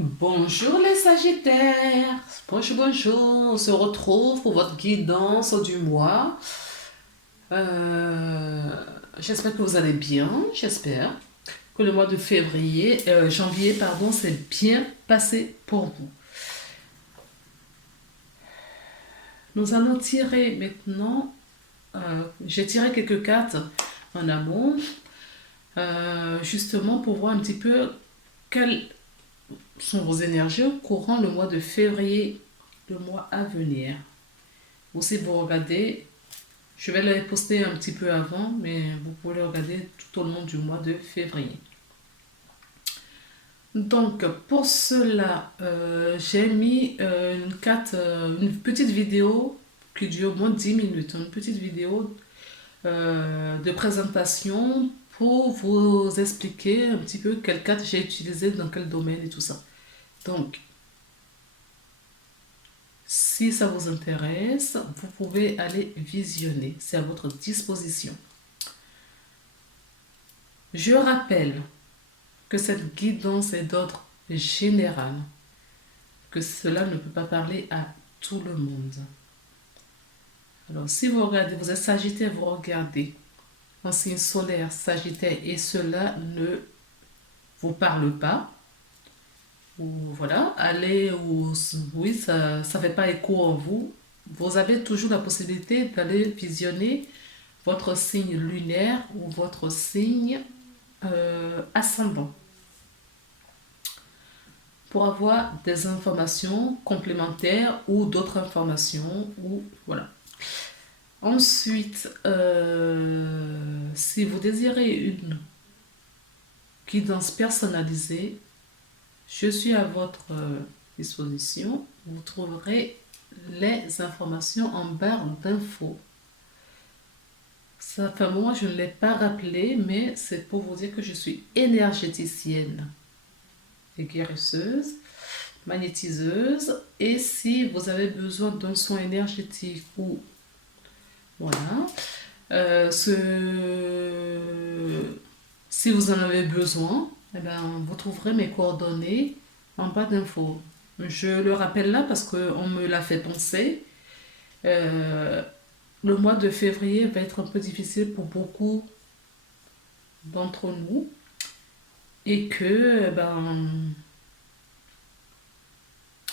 Bonjour les Sagittaires, bonjour, on se retrouve pour votre guidance du mois. Euh, J'espère que vous allez bien, j'espère que le mois de janvier, pardon, s'est bien passé pour vous. Nous allons tirer maintenant, j'ai tiré quelques cartes en amont, justement pour voir un petit peu quelles sont vos énergies courant le mois de février, le mois à venir. Aussi, vous regardez. Je vais les poster un petit peu avant, mais vous pouvez les regarder tout au long du mois de février. Donc, pour cela, j'ai mis une petite vidéo qui dure au moins 10 minutes, une petite vidéo de présentation pour vous expliquer un petit peu quelle carte j'ai utilisée dans quel domaine et tout ça. Donc, si ça vous intéresse, vous pouvez aller visionner, c'est à votre disposition. Je rappelle que cette guidance est d'ordre général, que cela ne peut pas parler à tout le monde. Alors, si vous regardez, vous êtes Sagittaire, vous regardez en signe solaire Sagittaire et cela ne vous parle pas, ou voilà, allez, ou oui, ça ne fait pas écho en vous, vous avez toujours la possibilité d'aller visionner votre signe lunaire ou votre signe ascendant, pour avoir des informations complémentaires ou d'autres informations ou voilà. Ensuite, si vous désirez une guidance personnalisée, je suis à votre disposition. Vous trouverez les informations en barre d'infos. Ça fait un moment, je ne l'ai pas rappelé, mais c'est pour vous dire que je suis énergéticienne et guérisseuse, magnétiseuse. Et si vous avez besoin d'un soin énergétique ou voilà, ce... si vous en avez besoin, eh ben, vous trouverez mes coordonnées en bas d'infos. Je le rappelle là parce qu'on me l'a fait penser. Euh, le mois de février va être un peu difficile pour beaucoup d'entre nous et que,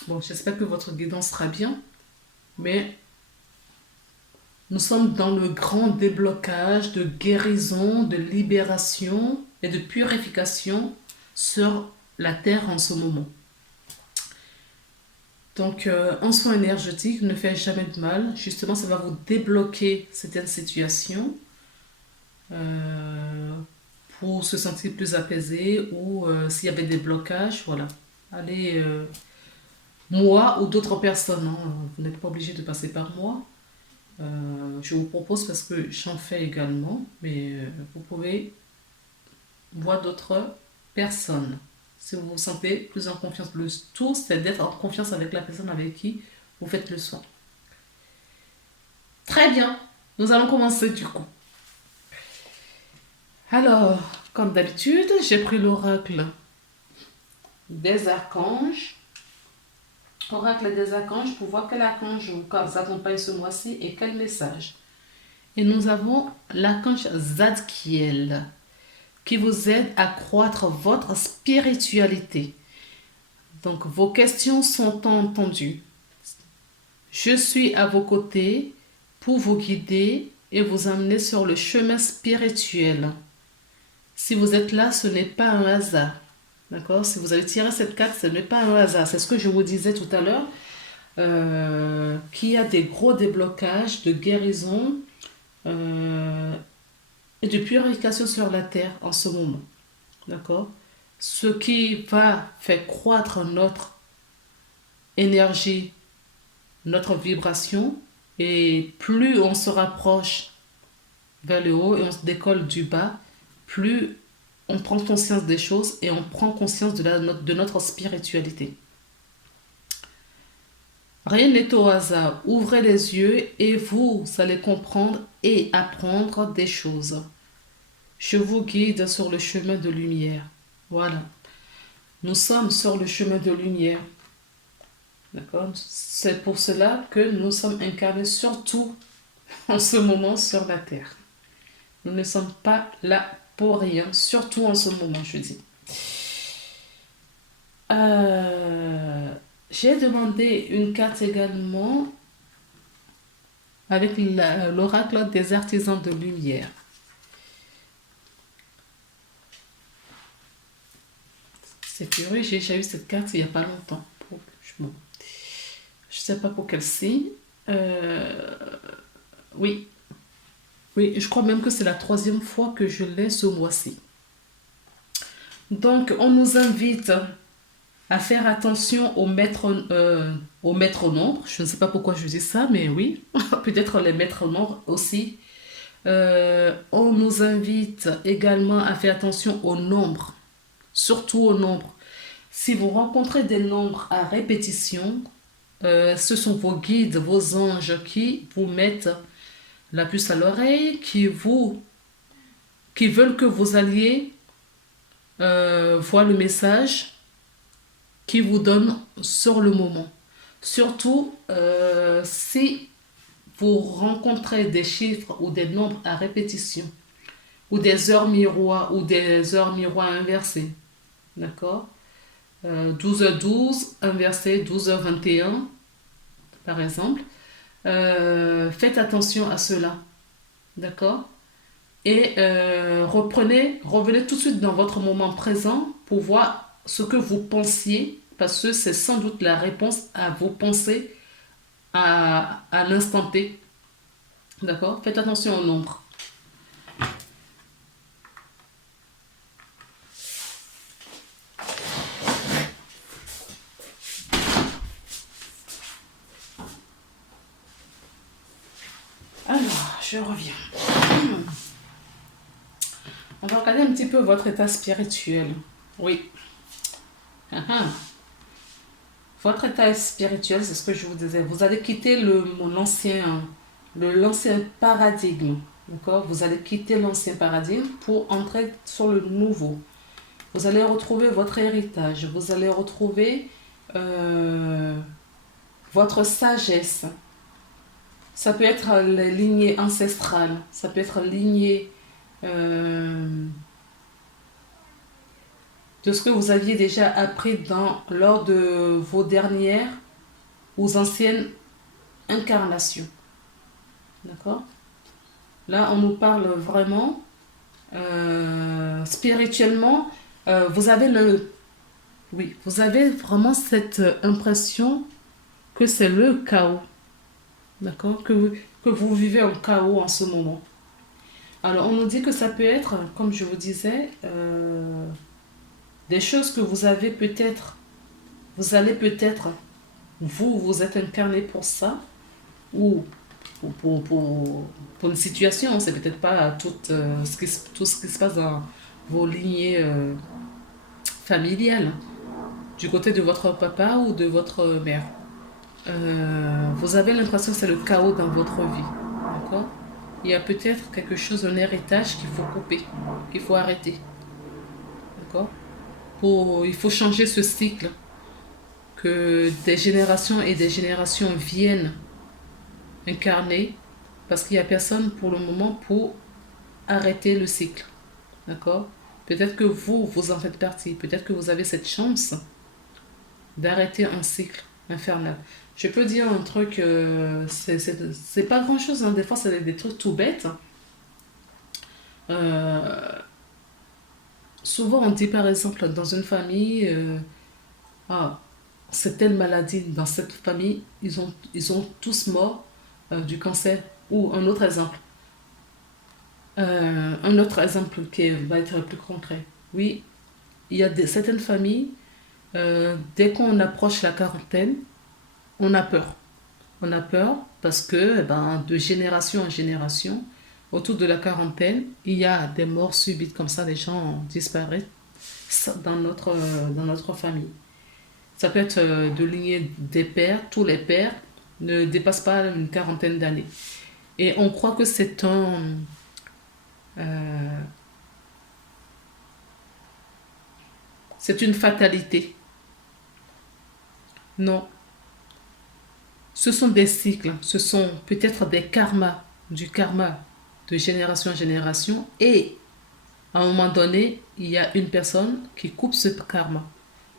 bon, j'espère que votre guidance sera bien, mais nous sommes dans le grand déblocage de guérison, de libération et de purification sur la Terre en ce moment. Donc, un soin énergétique ne fait jamais de mal. Justement, ça va vous débloquer certaines situations euh, pour se sentir plus apaisé ou s'il y avait des blocages, voilà. Allez, moi ou d'autres personnes, hein, vous n'êtes pas obligé de passer par moi. Je vous propose parce que j'en fais également, mais vous pouvez voir d'autres personnes. Si vous vous sentez plus en confiance, le tout c'est d'être en confiance avec la personne avec qui vous faites le soin. Très bien, nous allons commencer du coup. Alors, comme d'habitude, j'ai pris l'oracle des archanges. Oracle des archanges pour voir quel archange vous accompagne ce mois-ci et quel message. Et nous avons l'archange Zadkiel qui vous aide à croître votre spiritualité. Donc vos questions sont entendues. Je suis à vos côtés pour vous guider et vous amener sur le chemin spirituel. Si vous êtes là, ce n'est pas un hasard. D'accord? Si vous avez tiré cette carte, ce n'est pas un hasard. C'est ce que je vous disais tout à l'heure. Qu'il y a des gros déblocages de guérison et de purification sur la terre en ce moment. D'accord? Ce qui va faire croître notre énergie, notre vibration, et plus on se rapproche vers le haut et on se décolle du bas, plus on prend conscience des choses et on prend conscience de notre spiritualité. Rien n'est au hasard. Ouvrez les yeux et vous allez comprendre et apprendre des choses. Je vous guide sur le chemin de lumière. Voilà. Nous sommes sur le chemin de lumière. D'accord? C'est pour cela que nous sommes incarnés surtout en ce moment sur la terre. Nous ne sommes pas là pour rien, surtout en ce moment, je dis. J'ai demandé une carte également avec l'oracle des artisans de lumière. C'est curieux, j'ai déjà eu cette carte il n'y a pas longtemps. Bon, je ne sais pas pour quel signe. Oui, oui, je crois même que c'est la 3e fois que je l'ai ce mois-ci. Donc, on nous invite à faire attention aux maîtres nombres. Je ne sais pas pourquoi je dis ça, mais oui, peut-être les maîtres nombres aussi. On nous invite également à faire attention aux nombres, surtout aux nombres. Si vous rencontrez des nombres à répétition, ce sont vos guides, vos anges qui vous mettent la puce à l'oreille, qui veulent que vous alliez voir le message qui vous donne sur le moment. Surtout si vous rencontrez des chiffres ou des nombres à répétition, ou des heures miroirs ou des heures miroirs inversées. D'accord? 12h12 inversé 12h21, par exemple. Faites attention à cela. D'accord? Et revenez tout de suite dans votre moment présent pour voir ce que vous pensiez, parce que c'est sans doute la réponse à vos pensées à l'instant T. D'accord? Faites attention au nombre. Alors, je reviens. On va regarder un petit peu votre état spirituel. Oui. Votre état spirituel, c'est ce que je vous disais. Vous allez quitter l'ancien paradigme. D'accord? Vous allez quitter l'ancien paradigme pour entrer sur le nouveau. Vous allez retrouver votre héritage. Vous allez retrouver votre sagesse. Ça peut être les lignées ancestrales. Ça peut être lignée de ce que vous aviez déjà appris lors de vos dernières ou anciennes incarnations. D'accord? Là, on nous parle vraiment spirituellement. Vous avez vraiment cette impression que c'est le chaos. D'accord? Que vous vivez un chaos en ce moment. Alors, on nous dit que ça peut être, comme je vous disais, des choses que vous allez peut-être, vous êtes incarné pour ça, ou pour une situation, c'est peut-être pas tout ce qui se passe dans vos lignées familiales, du côté de votre papa ou de votre mère. Vous avez l'impression que c'est le chaos dans votre vie. D'accord? Il y a peut-être quelque chose, un héritage qu'il faut couper, qu'il faut arrêter. D'accord? Il faut changer ce cycle, que des générations et des générations viennent incarner, parce qu'il n'y a personne pour le moment pour arrêter le cycle. D'accord? Peut-être que vous en faites partie. Peut-être que vous avez cette chance d'arrêter un cycle infernal. Je peux dire un truc, c'est pas grand chose, hein. Des fois c'est des trucs tout bêtes. Souvent on dit par exemple dans une famille, c'est telle maladie dans cette famille, ils ont tous mort du cancer. Ou un autre exemple. Qui va être plus concret. Oui, il y a certaines familles, dès qu'on approche la quarantaine, on a peur. On a peur parce que de génération en génération, autour de la quarantaine, il y a des morts subites comme ça, des gens disparaissent dans notre famille. Ça peut être de lignée des pères, tous les pères ne dépassent pas une quarantaine d'années. Et on croit que c'est c'est une fatalité. Non. Ce sont des cycles, ce sont peut-être des karmas, du karma de génération en génération. Et à un moment donné, il y a une personne qui coupe ce karma.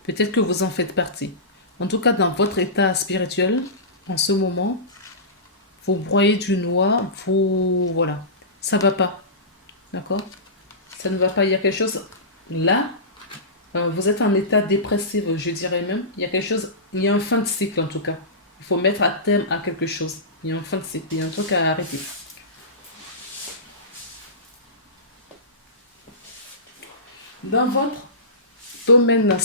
Peut-être que vous en faites partie. En tout cas, dans votre état spirituel, en ce moment, vous broyez du noir, vous... Voilà. Ça ne va pas. D'accord? Ça ne va pas. Il y a quelque chose là. Vous êtes en état dépressif, je dirais même. Il y a quelque chose... Il y a un fin de cycle, en tout cas. Il faut mettre un terme à quelque chose. Il y a un fin de cycle. Il y a un truc à arrêter. Dans votre domaine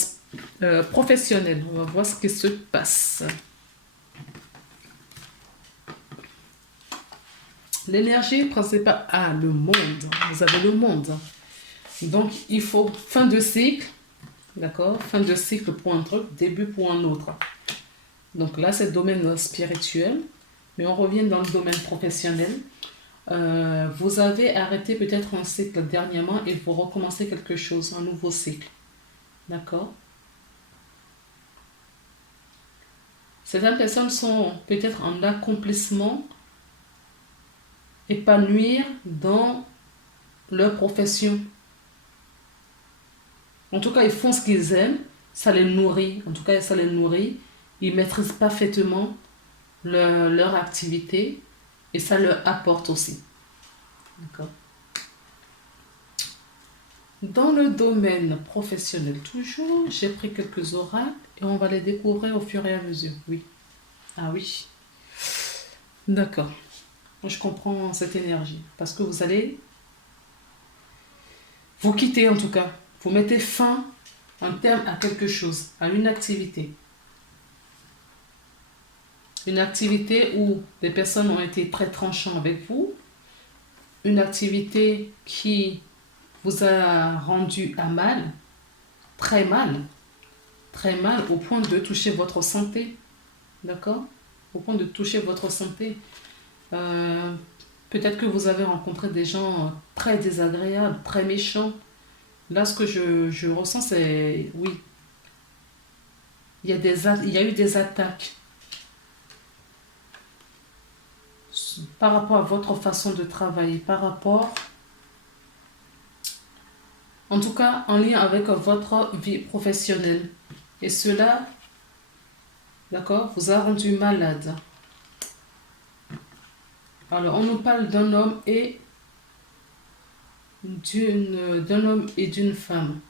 professionnel, on va voir ce qui se passe. L'énergie principale, le monde. Vous avez le monde. Donc, il faut fin de cycle. D'accord? Fin de cycle pour un truc, début pour un autre. Donc là, c'est le domaine spirituel. Mais on revient dans le domaine professionnel. Vous avez arrêté peut-être un cycle dernièrement et vous recommencez quelque chose, un nouveau cycle. D'accord? Certaines personnes sont peut-être en accomplissement, épanouir dans leur profession. En tout cas, ils font ce qu'ils aiment, ça les nourrit. En tout cas, ça les nourrit. Ils maîtrisent parfaitement leur activité et ça leur apporte aussi. D'accord? Dans le domaine professionnel, toujours, j'ai pris quelques oracles et on va les découvrir au fur et à mesure. Oui. Ah oui. D'accord. Je comprends cette énergie parce que vous allez vous quitter en tout cas. Vous mettez fin, un terme à quelque chose, à une activité. Une activité où des personnes ont été très tranchantes avec vous. Une activité qui vous a rendu à mal, très mal au point de toucher votre santé. D'accord? Au point de toucher votre santé. Peut-être que vous avez rencontré des gens très désagréables, très méchants. Là, ce que je ressens, c'est... Oui. Il y a eu des attaques par rapport à votre façon de travailler, par rapport... En tout cas, en lien avec votre vie professionnelle. Et cela, d'accord, vous a rendu malade. Alors, on nous parle d'un homme et d'une femme.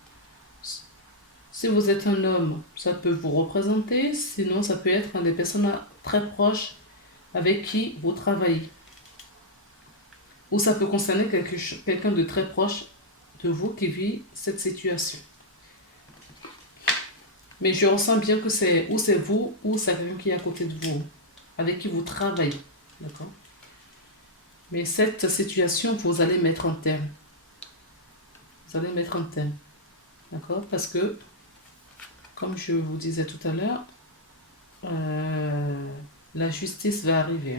Si vous êtes un homme, ça peut vous représenter. Sinon, ça peut être des personnes très proches avec qui vous travaillez. Ou ça peut concerner quelqu'un de très proche de vous qui vit cette situation. Mais je ressens bien que c'est vous ou c'est quelqu'un qui est à côté de vous, avec qui vous travaillez. D'accord? Mais cette situation, vous allez mettre un terme. Vous allez mettre un terme. D'accord? Parce que, comme je vous disais tout à l'heure, la justice va arriver.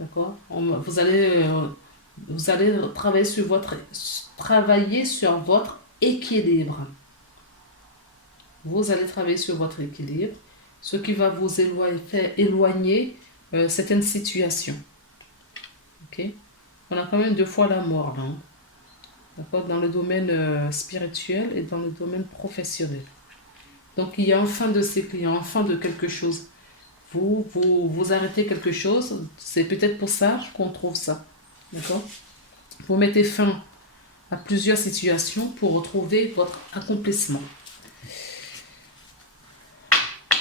D'accord? Vous allez travailler sur votre équilibre. Vous allez travailler sur votre équilibre, ce qui va vous faire éloigner certaines situations. Ok? On a quand même 2 fois la mort, là. D'accord? Dans le domaine spirituel et dans le domaine professionnel. Donc, il y a un fin de cycle, il y a un fin de quelque chose. Vous arrêtez quelque chose, c'est peut-être pour ça qu'on trouve ça. D'accord? Vous mettez fin à plusieurs situations pour retrouver votre accomplissement.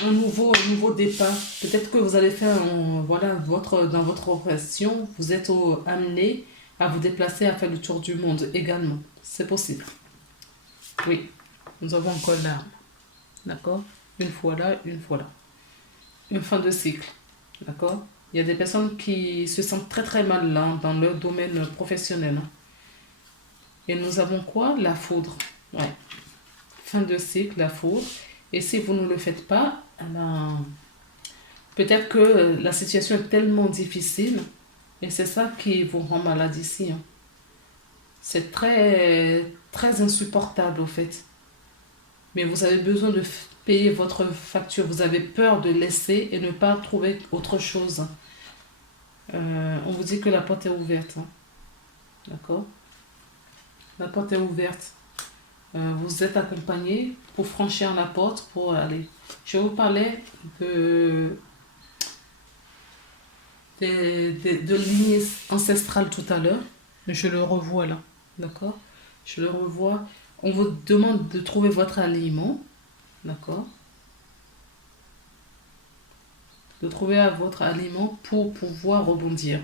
Un nouveau départ. Peut-être que vous allez faire, dans votre profession, vous êtes amené à vous déplacer, à faire le tour du monde également. C'est possible. Oui, nous avons encore l'arme. D'accord? Une fois là, une fois là. Une fin de cycle. D'accord? Il y a des personnes qui se sentent très très mal là, dans leur domaine professionnel. Et nous avons quoi? La foudre. Ouais. Fin de cycle, la foudre. Et si vous ne le faites pas, peut-être que la situation est tellement difficile et c'est ça qui vous rend malade ici. C'est très, très insupportable au fait. mais vous avez besoin de payer votre facture. Vous avez peur de laisser et ne pas trouver autre chose. On vous dit que la porte est ouverte. Hein. D'accord? La porte est ouverte. Vous êtes accompagné pour franchir la porte, pour aller. Je vous parlais de lignée ancestrale tout à l'heure. Je le revois là. D'accord? Je le revois. On vous demande de trouver votre aliment. D'accord? De trouver votre aliment pour pouvoir rebondir.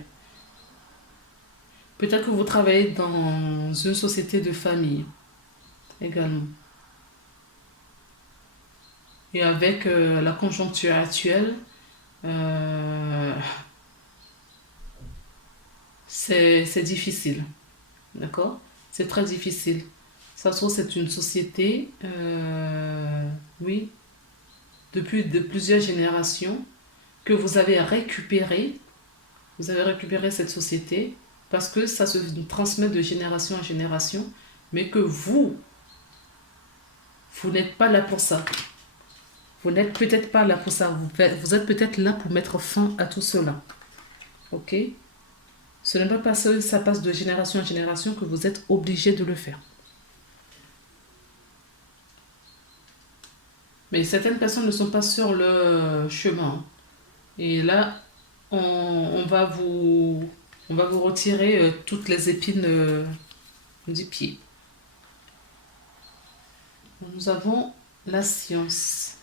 Peut-être que vous travaillez dans une société de famille également. Et avec la conjoncture actuelle, c'est difficile. D'accord? C'est très difficile. Ça se trouve, c'est une société, oui, depuis de plusieurs générations que vous avez récupéré. Vous avez récupéré cette société parce que ça se transmet de génération en génération, mais que vous n'êtes pas là pour ça. Vous n'êtes peut-être pas là pour ça. Vous êtes peut-être là pour mettre fin à tout cela. Ok? Ce n'est pas parce que ça passe de génération en génération que vous êtes obligé de le faire. Mais certaines personnes ne sont pas sur le chemin. Et là, on va vous retirer toutes les épines du pied. Nous avons la science.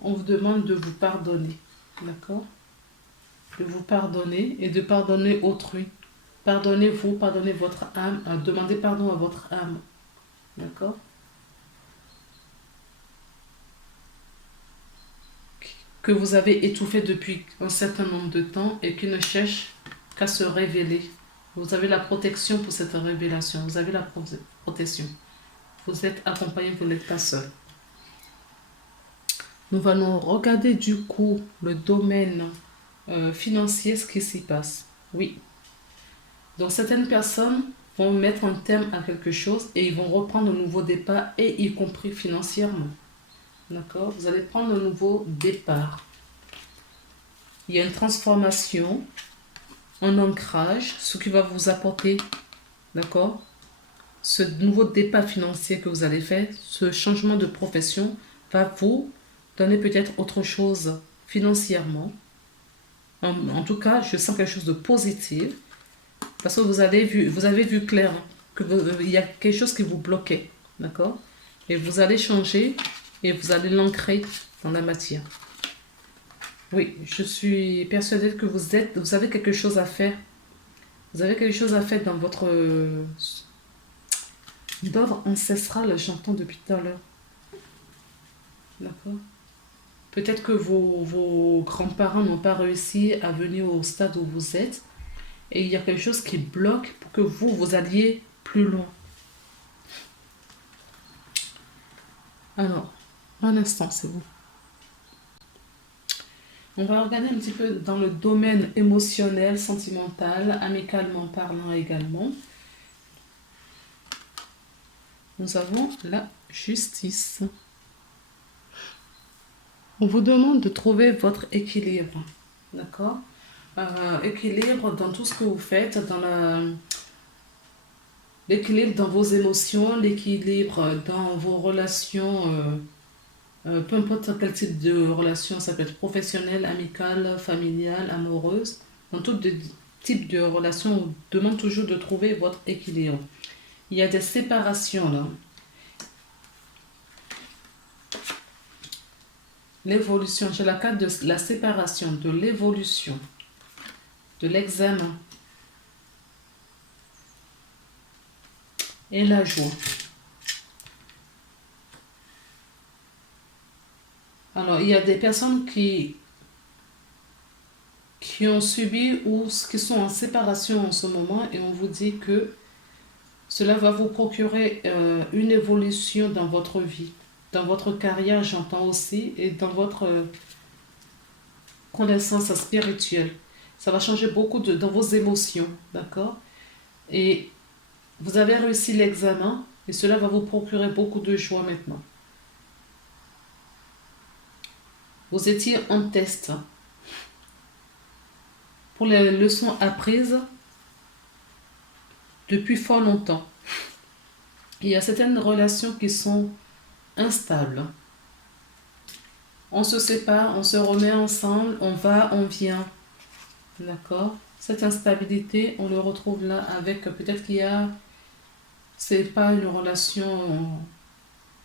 On vous demande de vous pardonner. D'accord? De vous pardonner et de pardonner autrui. Pardonnez-vous, pardonnez votre âme. Demandez pardon à votre âme. D'accord? Que vous avez étouffé depuis un certain nombre de temps et qui ne cherche qu'à se révéler. Vous avez la protection pour cette révélation. Vous avez la protection. Vous êtes accompagné, vous n'êtes pas seul. Nous allons regarder du coup le domaine financier, ce qui s'y passe. Oui. Donc certaines personnes vont mettre un terme à quelque chose et ils vont reprendre un nouveau départ, et y compris financièrement. D'accord? Vous allez prendre un nouveau départ. Il y a une transformation, un ancrage, ce qui va vous apporter, d'accord? Ce nouveau départ financier que vous allez faire, ce changement de profession va vous donner peut-être autre chose financièrement. En tout cas, je sens quelque chose de positif parce que vous avez vu clair qu'il y a quelque chose qui vous bloquait, d'accord? Et vous allez changer et vous allez l'ancrer dans la matière. Oui, je suis persuadée que vous avez quelque chose à faire. Vous avez quelque chose à faire dans votre d'ordre ancestral, j'entends depuis tout à l'heure. D'accord? Peut-être que vos grands-parents n'ont pas réussi à venir au stade où vous êtes et il y a quelque chose qui bloque pour que vous alliez plus loin. Alors, un instant, c'est vous. On va regarder un petit peu dans le domaine émotionnel, sentimental, amicalement parlant également. Nous avons la justice. On vous demande de trouver votre équilibre. D'accord? Équilibre dans tout ce que vous faites, l'équilibre dans vos émotions, l'équilibre dans vos relations, peu importe quel type de relation, ça peut être professionnelle, amicale, familiale, amoureuse. Dans tout type de relation, on vous demande toujours de trouver votre équilibre. Il y a des séparations là. L'évolution, j'ai la carte de la séparation, de l'évolution, de l'examen et la joie. Alors, il y a des personnes qui ont subi ou qui sont en séparation en ce moment et on vous dit que cela va vous procurer une évolution dans votre vie, dans votre carrière, j'entends aussi, et dans votre connaissance spirituelle. Ça va changer beaucoup dans vos émotions, d'accord? Et vous avez réussi l'examen, Et cela va vous procurer beaucoup de joie maintenant. Vous étiez en test. Pour les leçons apprises depuis fort longtemps. Il y a certaines relations qui sont instables. On se sépare, on se remet ensemble, on va, on vient. D'accord? Cette instabilité, on le retrouve là avec peut-être qu'il y a... C'est pas une relation...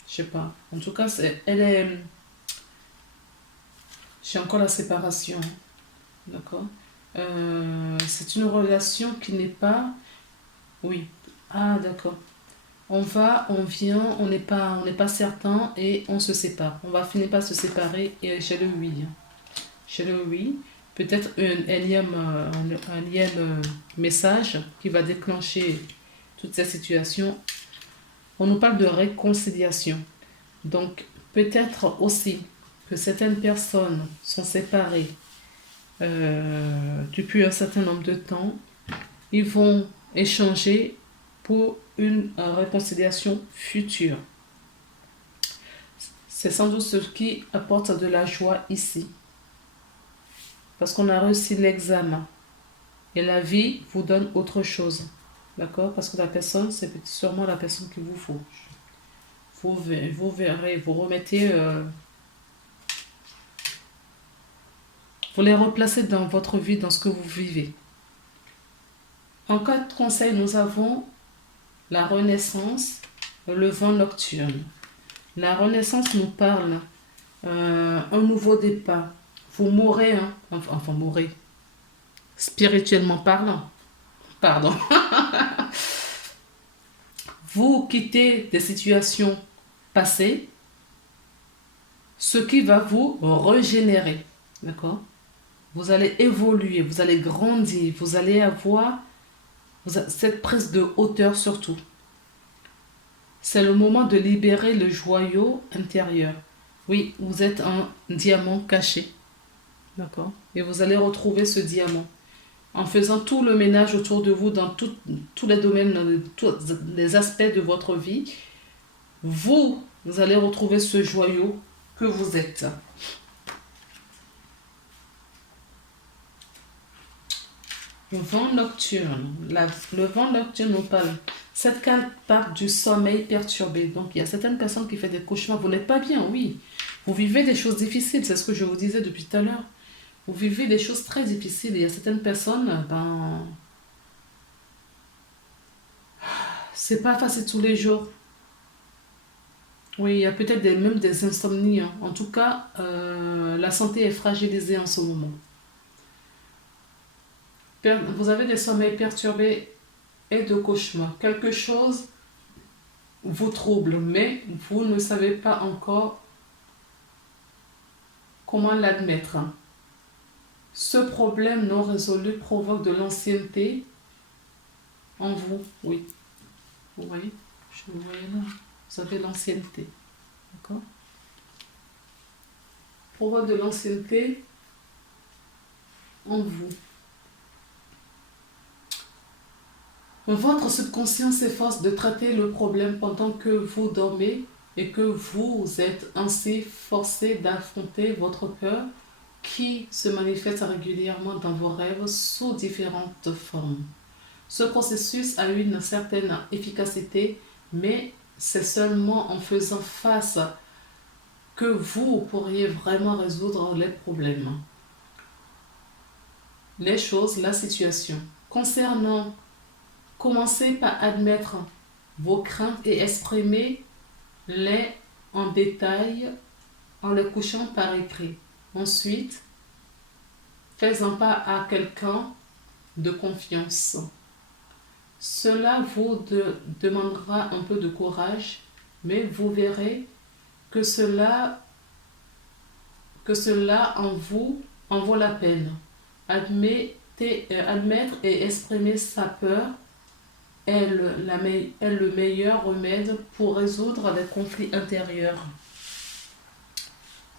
Je sais pas. En tout cas, elle est... J'ai encore la séparation. D'accord? C'est une relation qui n'est pas... Oui. Ah, d'accord. On va, on vient, on n'est pas certain et on se sépare. On va finir par se séparer et j'ai le oui. J'ai le oui. Peut-être un énième message qui va déclencher toute cette situation. On nous parle de réconciliation. Donc, peut-être aussi que certaines personnes sont séparées depuis un certain nombre de temps. Ils vont échanger pour une réconciliation future. C'est sans doute ce qui apporte de la joie ici. Parce qu'on a réussi l'examen. Et la vie vous donne autre chose. D'accord? Parce que la personne, c'est sûrement la personne qu'il vous faut. Vous verrez, vous remettez... vous les replacez dans votre vie, dans ce que vous vivez. En cas de conseil, nous avons la renaissance, le vent nocturne. La renaissance nous parle un nouveau départ. Vous mourrez, hein? Enfin mourrez, spirituellement parlant. Pardon. Vous quittez des situations passées, ce qui va vous régénérer. D'accord? Vous allez évoluer, vous allez grandir, vous allez avoir cette prise de hauteur surtout. C'est le moment de libérer le joyau intérieur. Oui, vous êtes un diamant caché. D'accord? Et vous allez retrouver ce diamant. En faisant tout le ménage autour de vous dans tous les domaines, dans tous les aspects de votre vie, vous allez retrouver ce joyau que vous êtes. Le vent nocturne. Le vent nocturne nous parle. Cette carte part du sommeil perturbé. Donc, il y a certaines personnes qui font des cauchemars. Vous n'êtes pas bien, oui. Vous vivez des choses difficiles. C'est ce que je vous disais depuis tout à l'heure. Vous vivez des choses très difficiles. Il y a certaines personnes, c'est pas facile tous les jours. Oui, il y a peut-être même des insomnies. Hein. En tout cas, la santé est fragilisée en ce moment. Vous avez des sommeils perturbés et de cauchemars. Quelque chose vous trouble, mais vous ne savez pas encore comment l'admettre. Ce problème non résolu provoque de l'ancienneté en vous. Oui. Vous voyez? Je vous voyais là. Vous avez l'ancienneté. D'accord? Provoque de l'ancienneté en vous. Votre subconscient s'efforce de traiter le problème pendant que vous dormez et que vous êtes ainsi forcé d'affronter votre peur qui se manifeste régulièrement dans vos rêves sous différentes formes. Ce processus a une certaine efficacité, mais c'est seulement en faisant face que vous pourriez vraiment résoudre les problèmes, les choses, la situation. Concernant, commencez par admettre vos craintes et exprimez-les en détail en les couchant par écrit. Ensuite, faites-en part à quelqu'un de confiance. Cela vous demandera un peu de courage, mais vous verrez que cela en vous en vaut la peine. Admettre et exprimer sa peur est le meilleur remède pour résoudre les conflits intérieurs.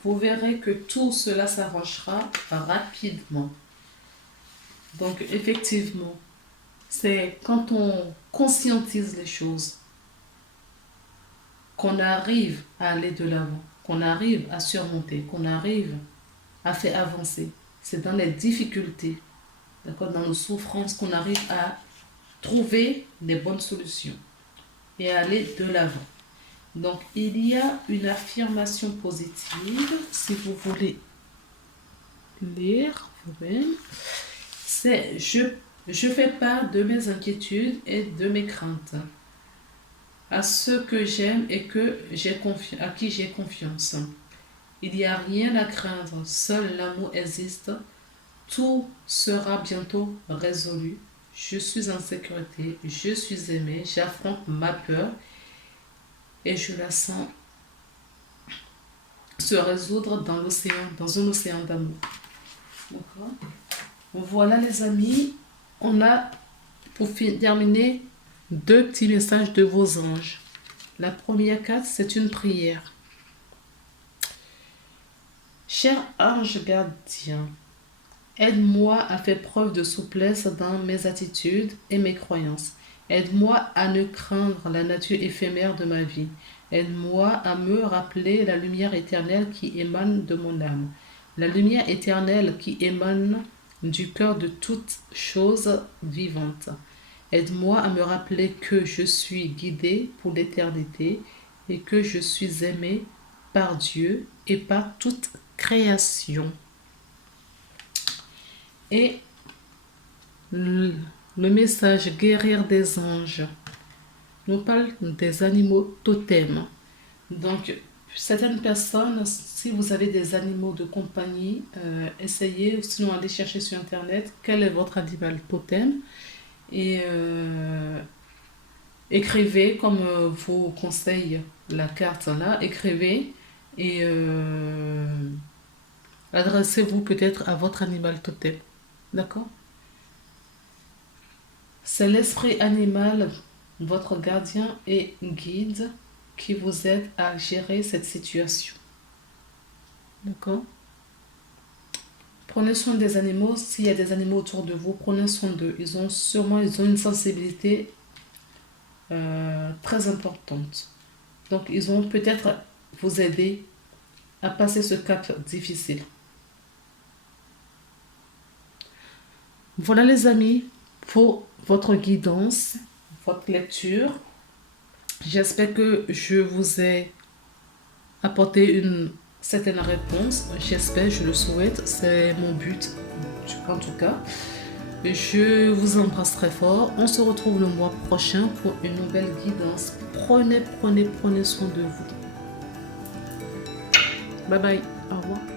Vous verrez que tout cela s'arrangera rapidement. Donc effectivement, c'est quand on conscientise les choses, qu'on arrive à aller de l'avant, qu'on arrive à surmonter, qu'on arrive à faire avancer. C'est dans les difficultés, d'accord, dans nos souffrances qu'on arrive à trouver des bonnes solutions et à aller de l'avant. Donc, il y a une affirmation positive, si vous voulez lire vous-même. C'est je fais part de mes inquiétudes et de mes craintes à ceux que j'aime et à qui j'ai confiance. Il n'y a rien à craindre, seul l'amour existe. Tout sera bientôt résolu. Je suis en sécurité, je suis aimée, j'affronte ma peur et je la sens se résoudre dans un océan d'amour. D'accord? Voilà les amis, on a pour terminer 2 petits messages de vos anges. La première carte, c'est une prière. Cher ange gardien, aide-moi à faire preuve de souplesse dans mes attitudes et mes croyances. Aide-moi à ne craindre la nature éphémère de ma vie. Aide-moi à me rappeler la lumière éternelle qui émane de mon âme. La lumière éternelle qui émane du cœur de toute chose vivante. Aide-moi à me rappeler que je suis guidée pour l'éternité et que je suis aimée par Dieu et par toute création. Et le message guérir des anges nous parle des animaux totems. Donc, certaines personnes, si vous avez des animaux de compagnie, essayez, sinon allez chercher sur Internet quel est votre animal totem et écrivez comme vous conseille la carte là, écrivez et adressez-vous peut-être à votre animal totem. D'accord? C'est l'esprit animal, votre gardien et guide qui vous aide à gérer cette situation. D'accord? Prenez soin des animaux. S'il y a des animaux autour de vous, prenez soin d'eux. Ils ont une sensibilité très importante. Donc, ils vont peut-être vous aider à passer ce cap difficile. Voilà les amis, pour votre guidance, votre lecture. J'espère que je vous ai apporté une certaine réponse. J'espère, je le souhaite. C'est mon but, en tout cas. Je vous embrasse très fort. On se retrouve le mois prochain pour une nouvelle guidance. Prenez soin de vous. Bye bye. Au revoir.